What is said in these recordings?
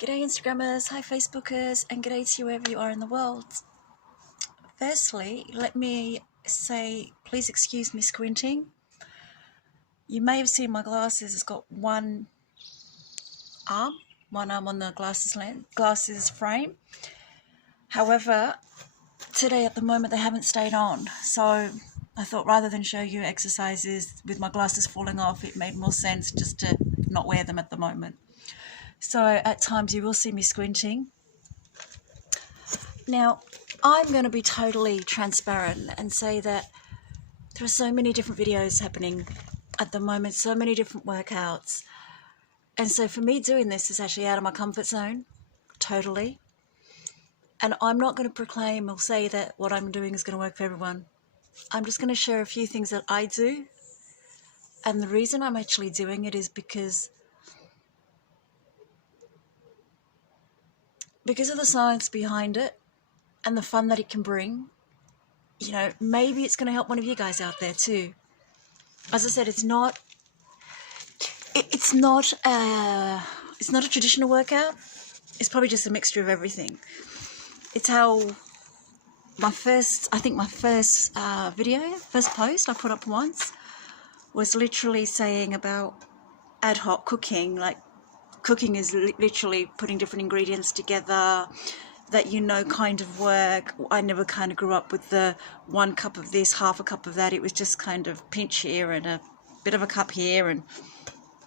G'day Instagrammers, hi Facebookers, and g'day to you wherever you are in the world. Firstly, let me say, please excuse me squinting. You may have seen my glasses, it's got one arm on the glasses frame. However, today at the moment they haven't stayed on, so I thought rather than show you exercises with my glasses falling off, it made more sense just to not wear them at the moment. So at times you will see me squinting. Now, I'm going to be totally transparent and say that there are so many different videos happening at the moment, so many different workouts. And so for me doing this is actually out of my comfort zone, totally. And I'm not going to proclaim or say that what I'm doing is going to work for everyone. I'm just going to share a few things that I do. And the reason I'm actually doing it is because of the science behind it and the fun that it can bring. You know, maybe it's going to help one of you guys out there too. As I said, it's not a traditional workout. It's probably just a mixture of everything. It's how my first post I put up once was literally saying about ad hoc cooking. Like, cooking is literally putting different ingredients together that kind of work. I never kind of grew up with the 1 cup of this, half a cup of that. It was just kind of pinch here and a bit of a cup here and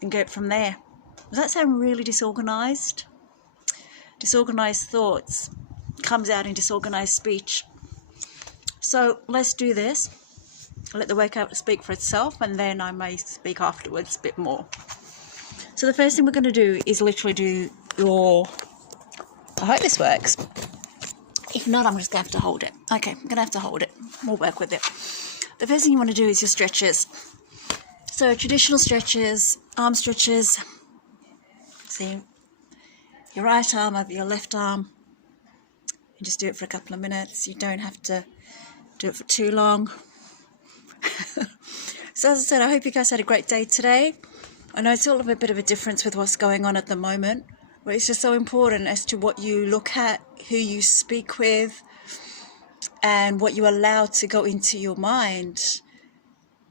go from there. Does that sound really disorganized? Disorganized thoughts comes out in disorganized speech. So let's do this. Let the workout speak for itself, and then I may speak afterwards a bit more. So the first thing we're going to do is literally do your... I hope this works. If not, I'm just going to have to hold it. Okay, I'm going to have to hold it. We'll work with it. The first thing you want to do is your stretches. So traditional stretches, arm stretches. See, your right arm over your left arm. You just do it for a couple of minutes. You don't have to do it for too long. So as I said, I hope you guys had a great day today. I know it's all of a bit of a difference with what's going on at the moment, but it's just so important as to what you look at, who you speak with, and what you allow to go into your mind,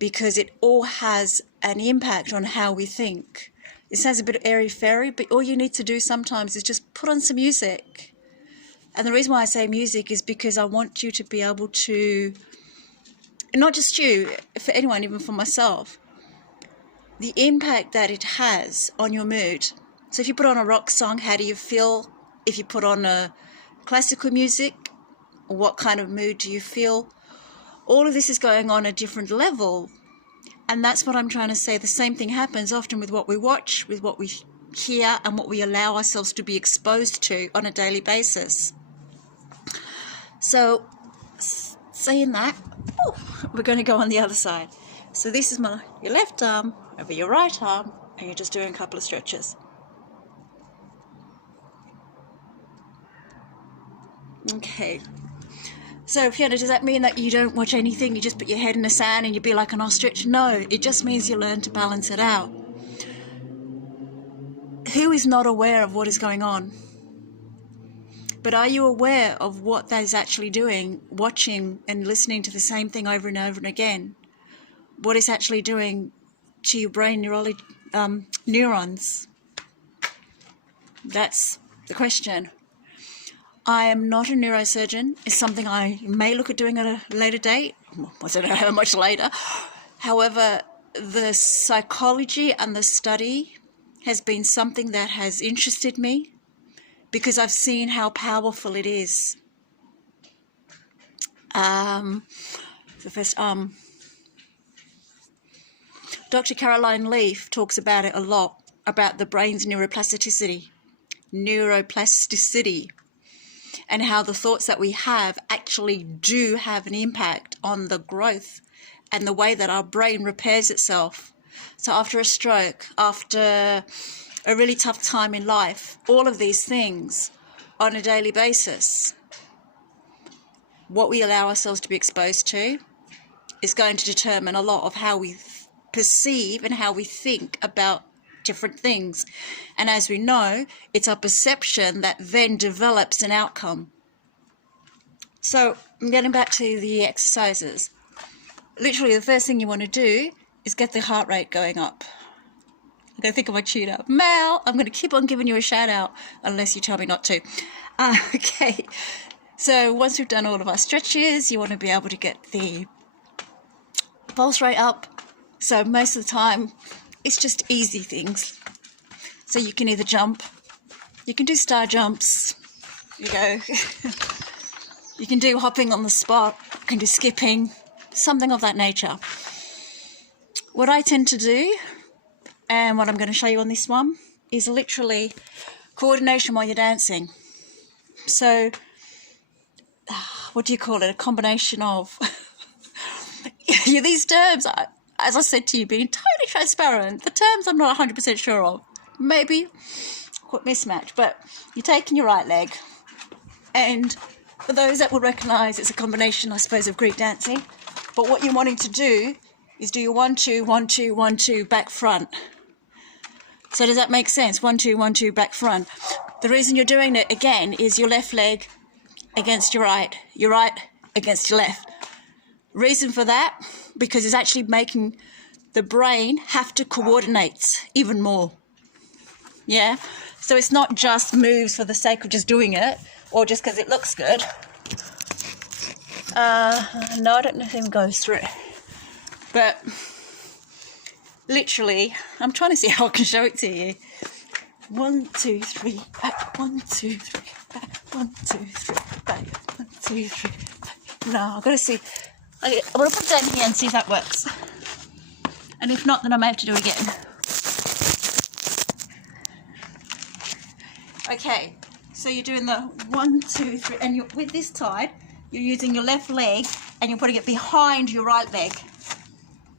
because it all has an impact on how we think. It sounds a bit airy-fairy, but all you need to do sometimes is just put on some music. And the reason why I say music is because I want you to be able to, not just you, for anyone, even for myself, the impact that it has on your mood. So if you put on a rock song, how do you feel? If you put on a classical music, what kind of mood do you feel? All of this is going on a different level. And that's what I'm trying to say. The same thing happens often with what we watch, with what we hear, and what we allow ourselves to be exposed to on a daily basis. So, saying that, we're going to go on the other side. So this is your left arm over your right arm, and you're just doing a couple of stretches. Okay. So, Fiona, does that mean that you don't watch anything? You just put your head in the sand and you be like an ostrich? No, it just means you learn to balance it out. Who is not aware of what is going on? But are you aware of what that is actually doing, watching and listening to the same thing over and over and again? What it's actually doing to your brain neurons? That's the question. I am not a neurosurgeon. It's something I may look at doing at a later date. I don't know how much later. However, the psychology and the study has been something that has interested me because I've seen how powerful it is. Dr. Caroline Leaf talks about it a lot, about the brain's neuroplasticity, and how the thoughts that we have actually do have an impact on the growth and the way that our brain repairs itself. So after a stroke, after a really tough time in life, all of these things on a daily basis, what we allow ourselves to be exposed to is going to determine a lot of how we perceive and how we think about different things. And as we know, it's our perception that then develops an outcome. So I'm getting back to the exercises. Literally, the first thing you want to do is get the heart rate going up. I'm going to think of my tutor. Mel, I'm going to keep on giving you a shout out unless you tell me not to. Okay. So once we've done all of our stretches, you want to be able to get the pulse rate up. So most of the time, it's just easy things. So you can either jump, you can do star jumps, you can do hopping on the spot, you can do skipping, something of that nature. What I tend to do, and what I'm going to show you on this one, is literally coordination while you're dancing. So, what do you call it? A combination of these terms, as I said to you, being totally transparent, the terms I'm not 100% sure of. Maybe quite mismatch, but you're taking your right leg, and for those that will recognise, it's a combination, I suppose, of Greek dancing. But what you're wanting to do is do your 1, 2, 1, 2, 1, 2 back front. So does that make sense? 1, 2, 1, 2 back front. The reason you're doing it again is your left leg against your right against your left. Reason for that, because it's actually making the brain have to coordinate even more. Yeah? So it's not just moves for the sake of just doing it or just because it looks good. No, I don't know if it even goes through. But literally, I'm trying to see how I can show it to you. 1, 2, 3, back. 1, 2, 3, back. 1, 2, 3, back. 1, 2, 3, back. No, I've got to see. I'm going to put it down here and see if that works. And if not, then I may have to do it again. Okay, so you're doing the 1, 2, 3, and you're, with this tied, you're using your left leg and you're putting it behind your right leg.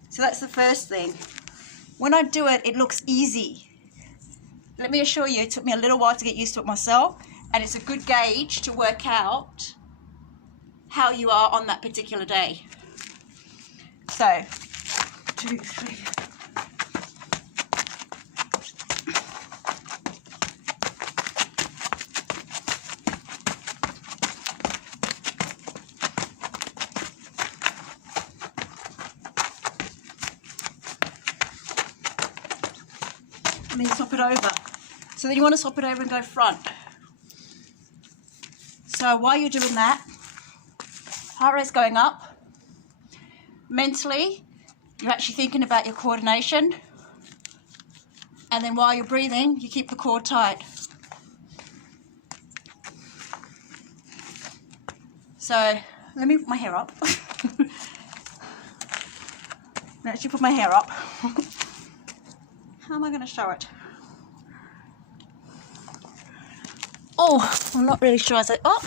So that's the first thing. When I do it, it looks easy. Let me assure you, it took me a little while to get used to it myself, and it's a good gauge to work out how you are on that particular day. So, 2, 3. And then swap it over. So then you want to swap it over and go front. So while you're doing that, heart rate's going up. Mentally, you're actually thinking about your coordination. And then while you're breathing, you keep the core tight. So let me put my hair up. Actually put my hair up. How am I going to show it? Oh, I'm not really sure. Oh,